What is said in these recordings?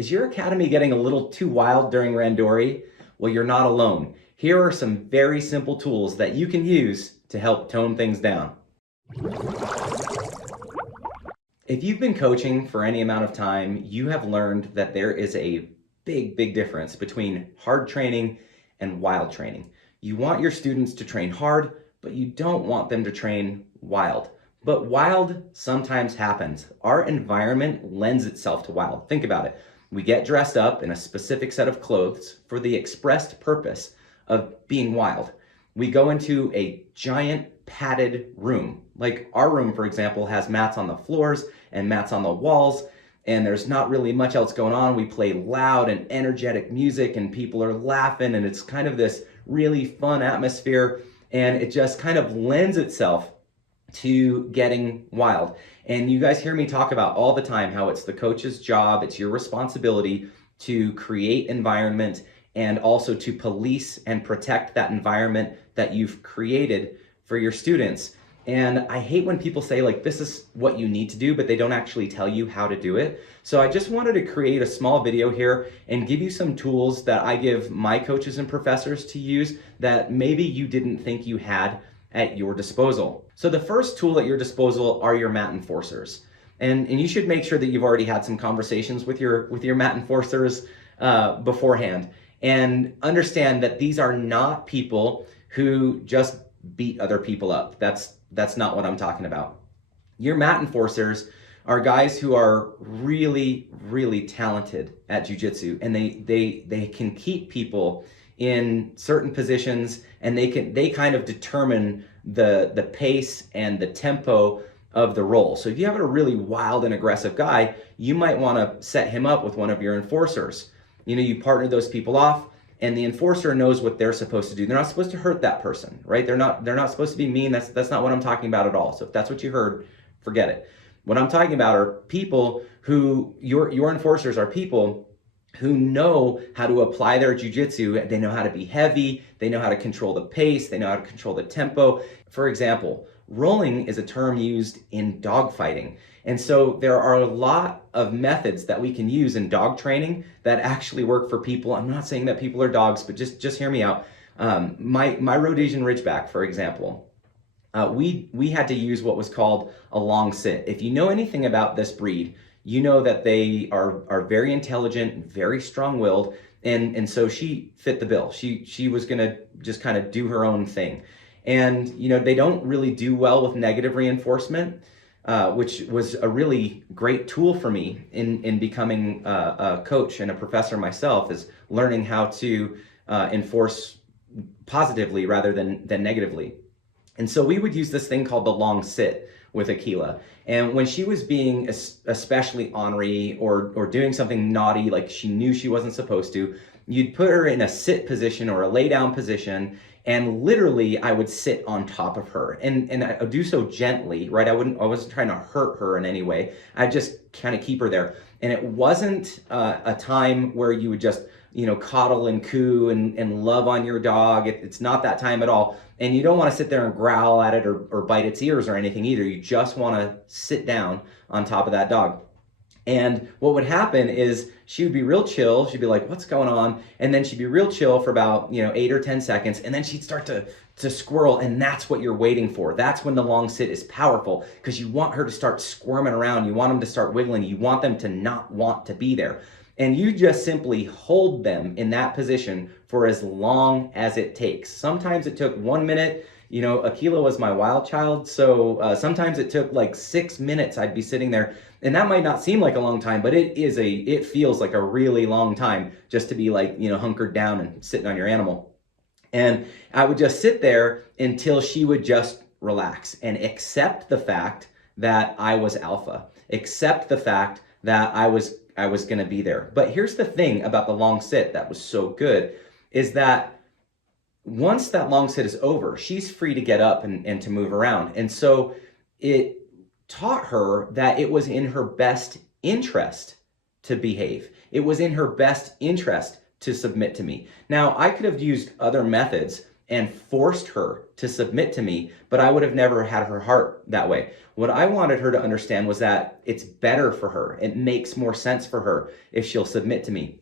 Is your academy getting a little too wild during randori? Well, you're not alone. Here are some very simple tools that you can use to help tone things down. If you've been coaching for any amount of time, you have learned that there is a big difference between hard training and wild training. You want your students to train hard, but you don't want them to train wild. But wild sometimes happens. Our environment lends itself to wild. Think about it. We get dressed up in a specific set of clothes for the expressed purpose of being wild. We go into a giant padded room. Like our room, for example, has mats on the floors and mats on the walls, and there's not really much else going on. We play loud and energetic music and people are laughing, and it's kind of this really fun atmosphere, and it just kind of lends itself to getting wild. And you guys hear me talk about all the time how it's the coach's job, it's your responsibility to create environment and also to police and protect that environment that you've created for your students. And I hate when people say like, this is what you need to do, but they don't actually tell you how to do it. So I just wanted to create a small video here and give you some tools that I give my coaches and professors to use that maybe you didn't think you had at your disposal. So the first tool at your disposal are your mat enforcers. And you should make sure that you've already had some conversations with your mat enforcers beforehand. And understand that these are not people who just beat other people up. That's not what I'm talking about. Your mat enforcers are guys who are really talented at jiu-jitsu, and they can keep people in certain positions, and they kind of determine the pace and the tempo of the roll. So if you have a really wild and aggressive guy, you might want to set him up with one of your enforcers. You know, you partner those people off, and the enforcer knows what they're supposed to do. They're not supposed to hurt that person, right? They're not supposed to be mean. That's not what I'm talking about at all. So if that's what you heard, forget it. What I'm talking about are people who, your enforcers are people who know how to apply their jiu-jitsu. They know how to be heavy. They know how to control the pace. They know how to control the tempo. For example, rolling is a term used in dog fighting. And so there are a lot of methods that we can use in dog training that actually work for people. I'm not saying that people are dogs, but just hear me out. My Rhodesian Ridgeback, for example, we had to use what was called a long sit. If you know anything about this breed, you know that they are very intelligent, very strong-willed, and so she fit the bill. She was gonna just kind of do her own thing. And you know, they don't really do well with negative reinforcement, which was a really great tool for me in becoming a coach and a professor myself, is learning how to enforce positively rather than negatively. And so we would use this thing called the long sit with Aquila. And when she was being especially ornery or doing something naughty, like she knew she wasn't supposed to, you'd put her in a sit position or a lay down position, and literally I would sit on top of her, and I would do so gently, right? I wasn't trying to hurt her in any way. I'd just kind of keep her there. And it wasn't a time where you would just, you know, coddle and coo and love on your dog. It's not that time at all. And you don't want to sit there and growl at it or bite its ears or anything either. You just want to sit down on top of that dog. And what would happen is she would be real chill. She'd be like, what's going on? And then she'd be real chill for about, 8 or 10 seconds. And then she'd start to squirrel. And that's what you're waiting for. That's when the long sit is powerful, because you want her to start squirming around. You want them to start wiggling. You want them to not want to be there. And you just simply hold them in that position for as long as it takes. Sometimes it took 1 minute. You know, Aquila was my wild child, so sometimes it took like 6 minutes. I'd be sitting there, and that might not seem like a long time, but it feels like a really long time just to be like, hunkered down and sitting on your animal. And I would just sit there until she would just relax and accept the fact that I was alpha, accept the fact that I was going to be there. But here's the thing about the long sit that was so good, is that once that long sit is over, she's free to get up and to move around. And so it taught her that it was in her best interest to behave. It was in her best interest to submit to me. Now, I could have used other methods and forced her to submit to me, but I would have never had her heart that way. What I wanted her to understand was that it's better for her. It makes more sense for her if she'll submit to me.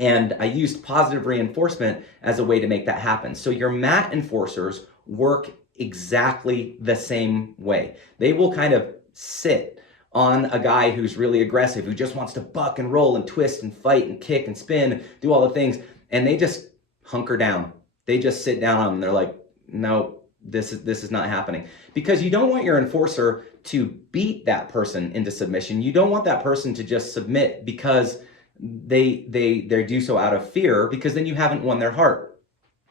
And I used positive reinforcement as a way to make that happen. So your mat enforcers work exactly the same way. They will kind of sit on a guy who's really aggressive, who just wants to buck and roll and twist and fight and kick and spin, do all the things, and they just hunker down. They just sit down on them. They're like, no, this is not happening. Because you don't want your enforcer to beat that person into submission. You don't want that person to just submit because they do so out of fear, because then you haven't won their heart.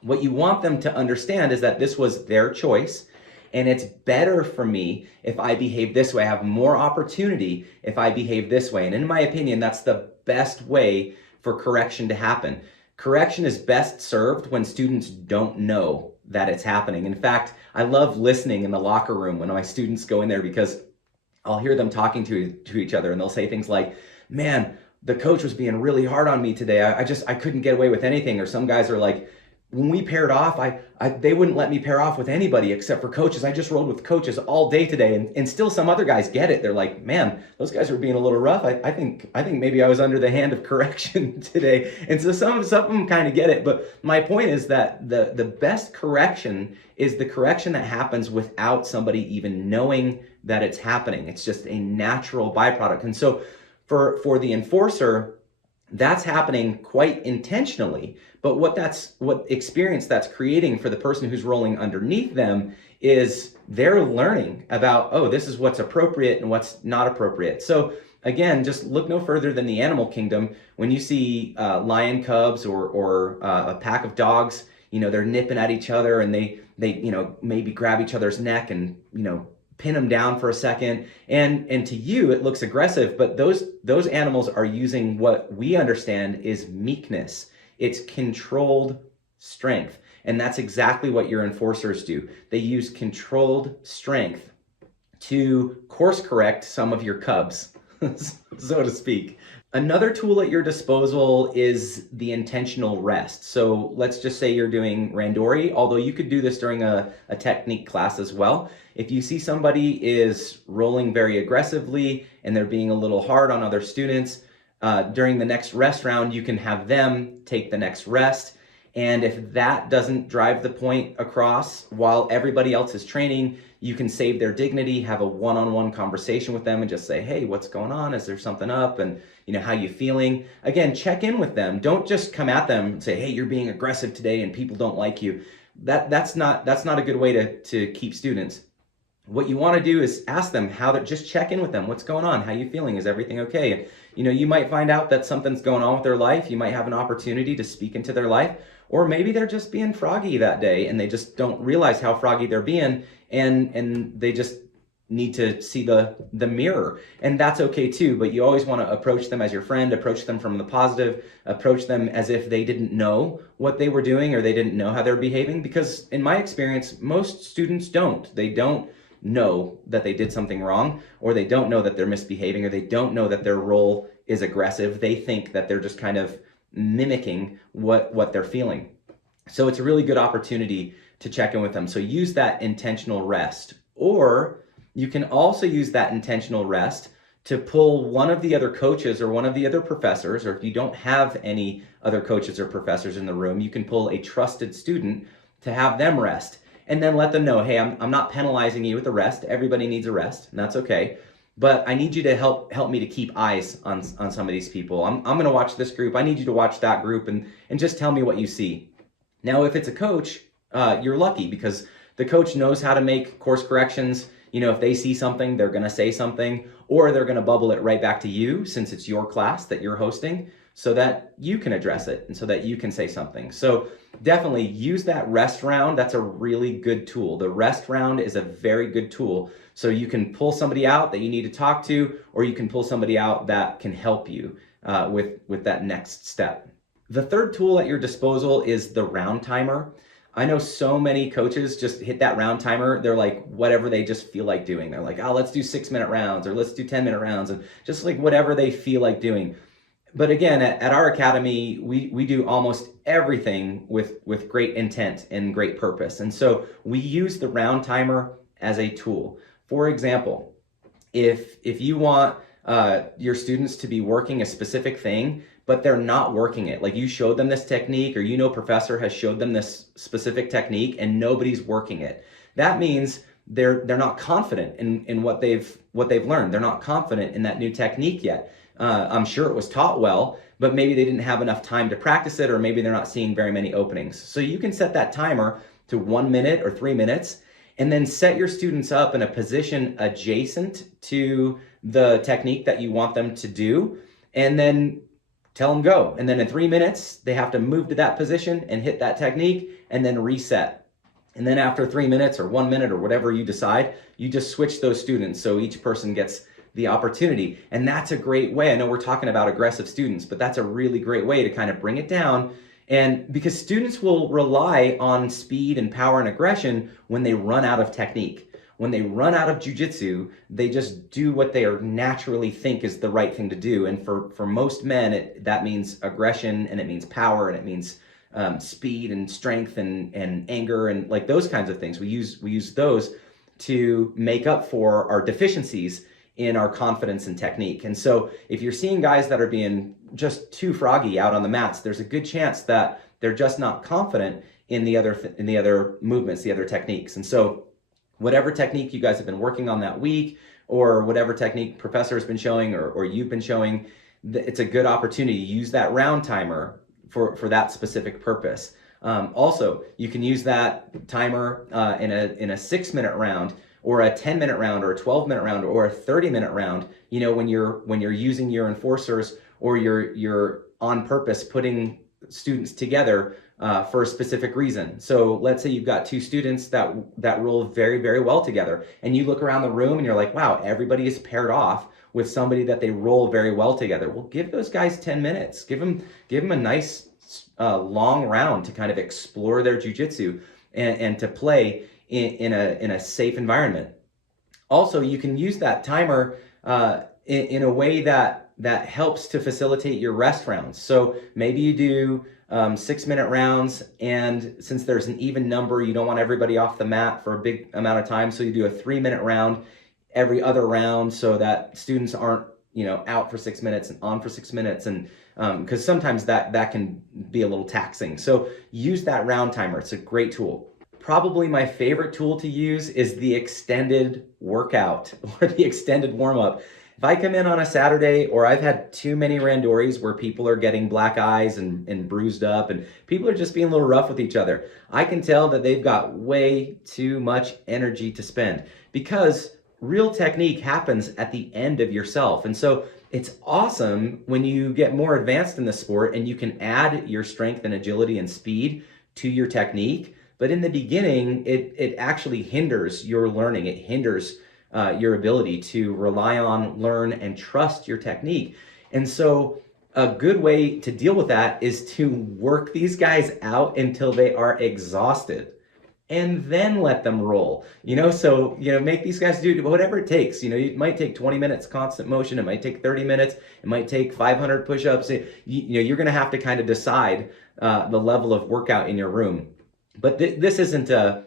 What you want them to understand is that this was their choice, and it's better for me if I behave this way. I have more opportunity if I behave this way. And in my opinion, that's the best way for correction to happen. Correction is best served when students don't know that it's happening. In fact, I love listening in the locker room when my students go in there, because I'll hear them talking to each other, and they'll say things like, man, the coach was being really hard on me today. I couldn't get away with anything. Or some guys are like, when we paired off, they wouldn't let me pair off with anybody except for coaches. I just rolled with coaches all day today. And still some other guys get it. They're like, man, those guys were being a little rough. I think maybe I was under the hand of correction today. And so some of them kind of get it. But my point is that the best correction is the correction that happens without somebody even knowing that it's happening. It's just a natural byproduct. And so for the enforcer, that's happening quite intentionally. But what experience that's creating for the person who's rolling underneath them is they're learning about, oh, this is what's appropriate and what's not appropriate. So again, just look no further than the animal kingdom. When you see lion cubs or a pack of dogs, they're nipping at each other, and they maybe grab each other's neck and pin them down for a second, and to you it looks aggressive, but those animals are using what we understand is meekness. It's controlled strength, and that's exactly what your enforcers do. They use controlled strength to course correct some of your cubs, so to speak. Another tool at your disposal is the intentional rest. So let's just say you're doing randori, although you could do this during a technique class as well. If you see somebody is rolling very aggressively and they're being a little hard on other students, during the next rest round, you can have them take the next rest. And if that doesn't drive the point across while everybody else is training, you can save their dignity, have a one-on-one conversation with them and just say, hey, what's going on? Is there something up? And how you feeling? Again, check in with them. Don't just come at them and say, hey, you're being aggressive today and people don't like you. That's not a good way to keep students. What you want to do is ask them just check in with them. What's going on? How you feeling? Is everything okay? You might find out that something's going on with their life. You might have an opportunity to speak into their life, or maybe they're just being froggy that day and they just don't realize how froggy they're being, and they just need to see the mirror, and that's okay too. But you always want to approach them as your friend, approach them from the positive, approach them as if they didn't know what they were doing or they didn't know how they're behaving, because in my experience, most students don't. They don't know that they did something wrong, or they don't know that they're misbehaving, or they don't know that their role is aggressive. They think that they're just kind of mimicking what they're feeling. So it's a really good opportunity to check in with them. So use that intentional rest, or you can also use that intentional rest to pull one of the other coaches or one of the other professors, or if you don't have any other coaches or professors in the room, you can pull a trusted student to have them rest. And then let them know, hey, I'm not penalizing you with a rest. Everybody needs a rest, and that's okay. But I need you to help me to keep eyes on some of these people. I'm going to watch this group. I need you to watch that group, and just tell me what you see. Now, if it's a coach, you're lucky, because the coach knows how to make course corrections. If they see something, they're going to say something, or they're going to bubble it right back to you, since it's your class that you're hosting, so that you can address it and so that you can say something. So definitely use that rest round. That's a really good tool. The rest round is a very good tool. So you can pull somebody out that you need to talk to, or you can pull somebody out that can help you with that next step. The third tool at your disposal is the round timer. I know so many coaches just hit that round timer. They're like, whatever they just feel like doing. They're like, oh, let's do 6-minute rounds, or let's do 10-minute rounds, and just like whatever they feel like doing. But again, at our academy, we do almost everything with great intent and great purpose. And so we use the round timer as a tool. For example, if you want your students to be working a specific thing, but they're not working it, like you showed them this technique, or professor has showed them this specific technique and nobody's working it, that means they're not confident in what they've learned. They're not confident in that new technique yet. I'm sure it was taught well, but maybe they didn't have enough time to practice it, or maybe they're not seeing very many openings. So you can set that timer to 1 minute or 3 minutes, and then set your students up in a position adjacent to the technique that you want them to do, and then tell them go. And then in 3 minutes, they have to move to that position and hit that technique and then reset. And then after 3 minutes or 1 minute or whatever you decide, you just switch those students so each person gets the opportunity. And that's a great way. I know we're talking about aggressive students, but that's a really great way to kind of bring it down. And because students will rely on speed and power and aggression when they run out of technique. When they run out of jiu-jitsu, they just do what they naturally think is the right thing to do. And for most men, that means aggression, and it means power, and it means speed and strength and anger and like those kinds of things. We use those to make up for our deficiencies in our confidence and technique. And so if you're seeing guys that are being just too froggy out on the mats, there's a good chance that they're just not confident in the other movements, the other techniques. And so whatever technique you guys have been working on that week, or whatever technique professor has been showing or you've been showing, it's a good opportunity to use that round timer for that specific purpose. Also, you can use that timer in a 6-minute round, or a 10-minute round, or a 12-minute round, or a 30-minute round. When you're using your enforcers, or you're on purpose putting students together for a specific reason. So let's say you've got two students that roll very, very well together, and you look around the room and you're like, wow, everybody is paired off with somebody that they roll very well together. Well, give those guys 10 minutes. Give them a nice long round to kind of explore their jiu-jitsu and to play in a safe environment. Also, you can use that timer in a way that helps to facilitate your rest rounds. So maybe you do 6-minute rounds, and since there's an even number, you don't want everybody off the mat for a big amount of time, so you do a 3-minute round every other round, so that students aren't out for 6 minutes and on for 6 minutes, and because sometimes that can be a little taxing. So use that round timer. It's a great tool. Probably my favorite tool to use is the extended workout or the extended warm-up. If I come in on a Saturday, or I've had too many randoris where people are getting black eyes and bruised up, and people are just being a little rough with each other, I can tell that they've got way too much energy to spend, because real technique happens at the end of yourself. And so it's awesome when you get more advanced in the sport and you can add your strength and agility and speed to your technique. But in the beginning, it actually hinders your learning. It hinders your ability to rely on, learn, and trust your technique. And so a good way to deal with that is to work these guys out until they are exhausted, and then let them roll. So make these guys do whatever it takes. It might take 20 minutes constant motion. It might take 30 minutes. It might take 500 push-ups. You're going to have to kind of decide the level of workout in your room. But this isn't a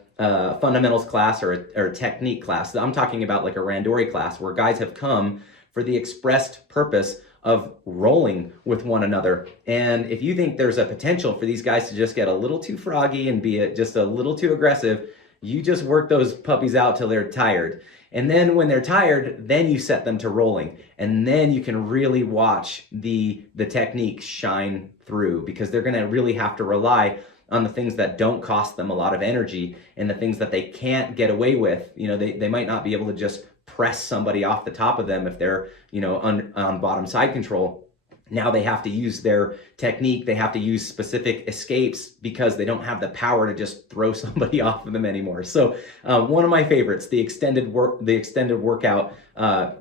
fundamentals class or a technique class. I'm talking about like a randori class where guys have come for the expressed purpose of rolling with one another. And if you think there's a potential for these guys to just get a little too froggy and be just a little too aggressive, you just work those puppies out till they're tired. And then when they're tired, then you set them to rolling. And then you can really watch the technique shine through, because they're gonna really have to rely on the things that don't cost them a lot of energy, and the things that they can't get away with. They might not be able to just press somebody off the top of them if they're on bottom side control. Now they have to use their technique. They have to use specific escapes because they don't have the power to just throw somebody off of them anymore. So one of my favorites, the extended workout,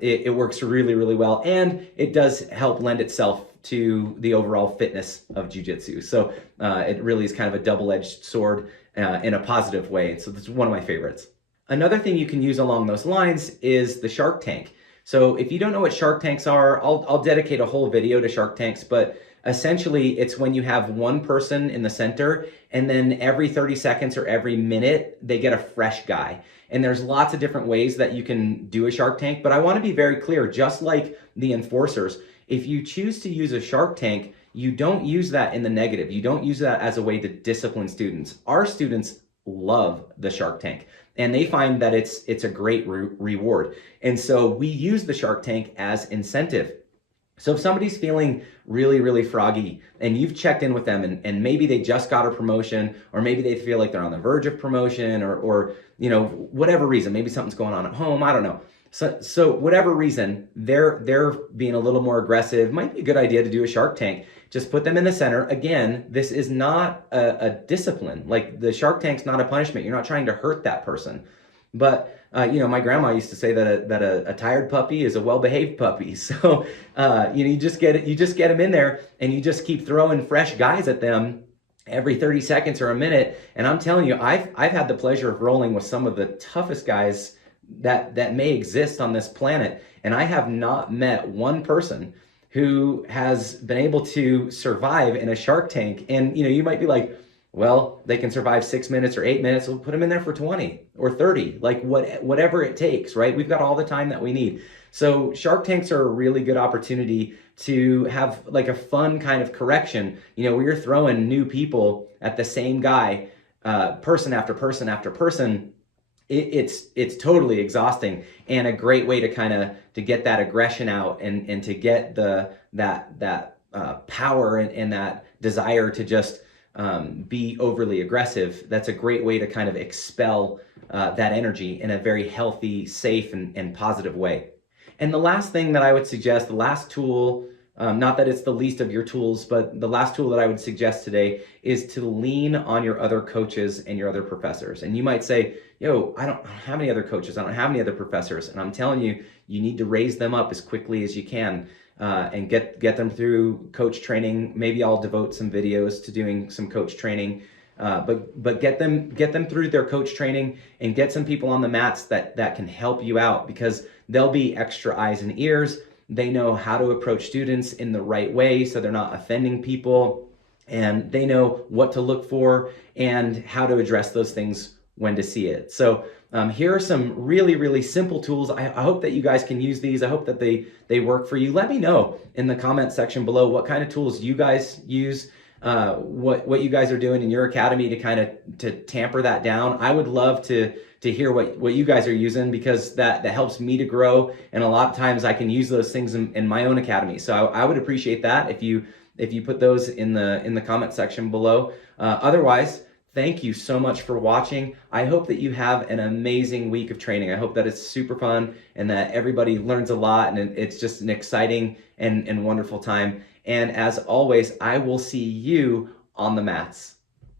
it works really, really well, and it does help lend itself to the overall fitness of jiu-jitsu. So it really is kind of a double-edged sword in a positive way. So that's one of my favorites. Another thing you can use along those lines is the shark tank. So if you don't know what Shark Tanks are, I'll dedicate a whole video to Shark Tanks, but essentially it's when you have one person in the center and then every 30 seconds or every minute they get a fresh guy. And there's lots of different ways that you can do a Shark Tank, but I want to be very clear, just like the enforcers, if you choose to use a Shark Tank, you don't use that in the negative. You don't use that as a way to discipline students. Our students love the Shark Tank and they find that it's a great reward. And so we use the Shark Tank as incentive. So if somebody's feeling really, really froggy and you've checked in with them and maybe they just got a promotion, or maybe they feel like they're on the verge of promotion, or you know, whatever reason, maybe something's going on at home, I don't know. So whatever reason, they're being a little more aggressive, might be a good idea to do a Shark Tank. Just put them in the center. Again, this is not a discipline. Like the Shark Tank's not a punishment. You're not trying to hurt that person. But you know, my grandma used to say that a tired puppy is a well-behaved puppy. So you know, you just get them in there and you just keep throwing fresh guys at them every 30 seconds or a minute. And I'm telling you, I've had the pleasure of rolling with some of the toughest guys that may exist on this planet, and I have not met one person who has been able to survive in a Shark Tank. And you know, you might be like, well, they can survive 6 minutes or 8 minutes. We'll put them in there for 20 or 30, like whatever it takes, right? We've got all the time that we need. So Shark Tanks are a really good opportunity to have like a fun kind of correction, you know, where you're throwing new people at the same guy, person after person after person. It's totally exhausting, and a great way to get that aggression out and to get that power and that desire to just be overly aggressive. That's a great way to kind of expel that energy in a very healthy, safe, and positive way. And the last thing that I would suggest, the last tool, not that it's the least of your tools, but the last tool that I would suggest today is to lean on your other coaches and your other professors. And you might say, yo, I don't have any other coaches. I don't have any other professors. And I'm telling you, you need to raise them up as quickly as you can and get them through coach training. Maybe I'll devote some videos to doing some coach training, but get them through their coach training and get some people on the mats that can help you out, because they'll be extra eyes and ears. They know how to approach students in the right way so they're not offending people, and they know what to look for and how to address those things when to see it. So here are some really, really simple tools. I hope that you guys can use these. I hope that they work for you. Let me know in the comment section below what kind of tools you guys use, what you guys are doing in your academy to tamper that down. I would love to hear what you guys are using, because that helps me to grow, and a lot of times I can use those things in my own academy. So I would appreciate that if you put those in the comment section below. Otherwise, thank you so much for watching. I hope that you have an amazing week of training. I hope that it's super fun and that everybody learns a lot, and it's just an exciting and wonderful time. And as always, I will see you on the mats.